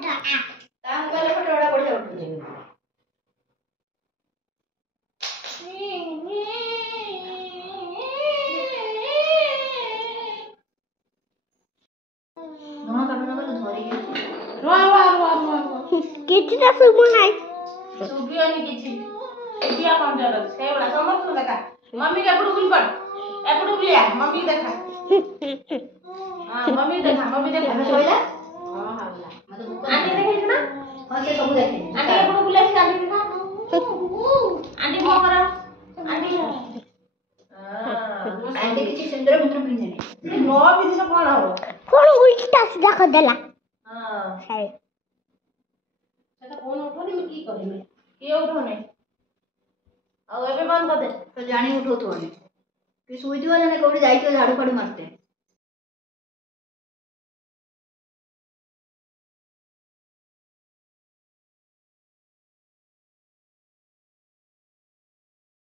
ତା mobile photo ଗୁଡ଼ା ବଢ଼ିଆ ଉଠୁଛି। कितना सुबह है सुबिया नहीं किसी किया कौन जा रहा है बड़ा समझ तो देखा मम्मी के पुडू बुल पड़ ए पुडू बुलिया मम्मी देखा हां मम्मी देखा सोइला हां हां आंटी देखै ना हां से सब देखे आंटी के पुडू बुलिया से आंटी देखा आंटी को करो आंटी आंटी किसी सुंदर मुद्रा पिंधे नो पिंधे कौन हो उल्टा सीधा कर देला हां है फोन उठोनी मैं की करी मैं किए उठोने आ एबे बंद कर दे तो जानी उठो तो कि सुई दिवा जाने कोड़ी जाई के झाड़ू फाड़ू मारते